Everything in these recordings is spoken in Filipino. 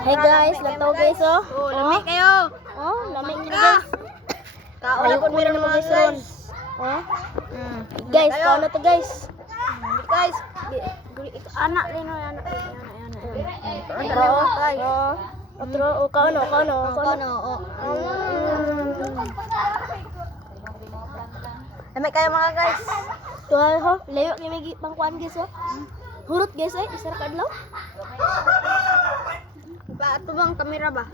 Hey guys, lantaw guys oh. Oh, lamig kayo. Oh, lamig kayo guys. Kaon po meron mga guys. Oh. Guys, kaon na to guys. Guys, anak lino anak. Otro, kaon no. Lamig kayo mga guys. Tuwa ho, layo kay may pangkuan guys oh. Hurot guys ay, isa ra kadlaw. Ato bang kamera ba?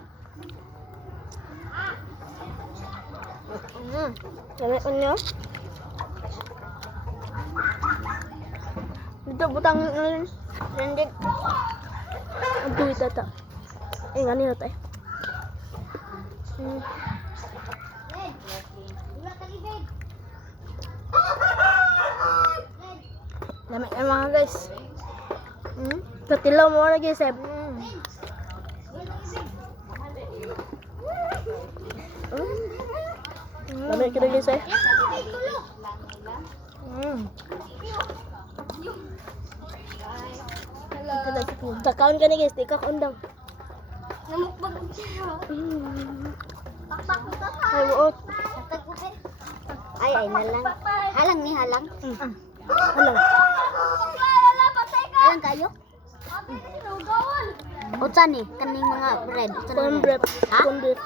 Lamig unyo. Dito butang rendik. Aduh tata. Ngani na tay. Lamig kayo mga guys. Katilaw mo na guys eh. Lamig ka na guys eh. Takaon ka na guys, di ka kaundang. Ay, buot. Ay nalang. Halang ni halang. Halang. Halang kayo? Utsa ni kaning mga bread. Cornbread. Ha? Cornbread.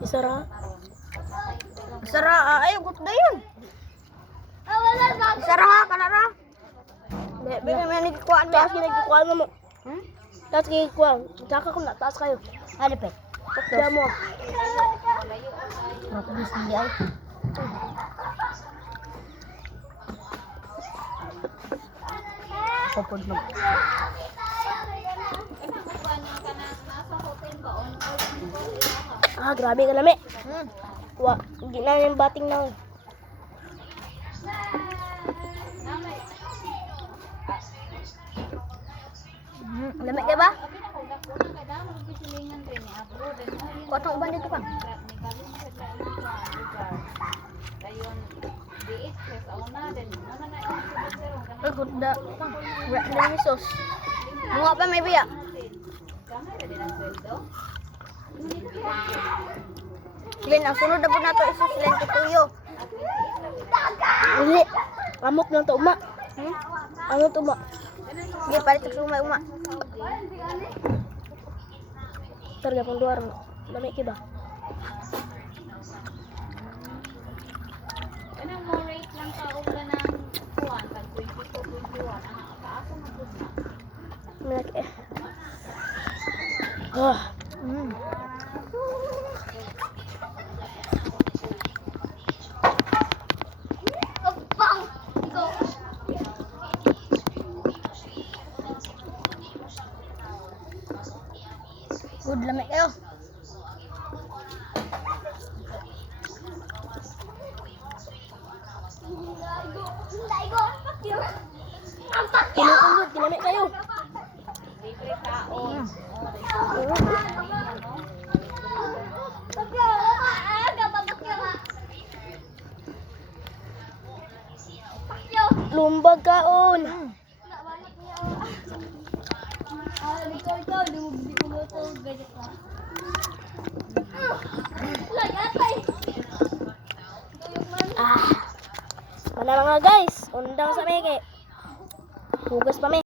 Isara. Sara ay gut na yun. Sara ha kanara. Bebe may kuan ba? Taas kinagkukuhaan mo mo. Taas kinagkuhaan. Tsaka kung nataas kayo. Halipet. Kaya mo. Mapubis hindi ay. Kapod mo. Grabe ka lami. Hindi na yung bating na. Lamig ka ba? Kotong uban dito pang. Ay, gunda. Wala na yung sauce. Mga pa may biya. Lin, ang sunod na po na ito isos lente tuyo. Hindi. Amot lang to uma. Amot uma. Hindi, palit sa sumay uma. Targa pang luar. Lami kiba. Kanang mo rate lang ka og kanang kuan tag 22-21 ang kaasa na pud. Malaki eh. Good, lamig kayo. Kinukundot, kinami kayo. Libre kaon. Lumbag kaon. Mana mga guys, undang sa meke. Hugas pa me.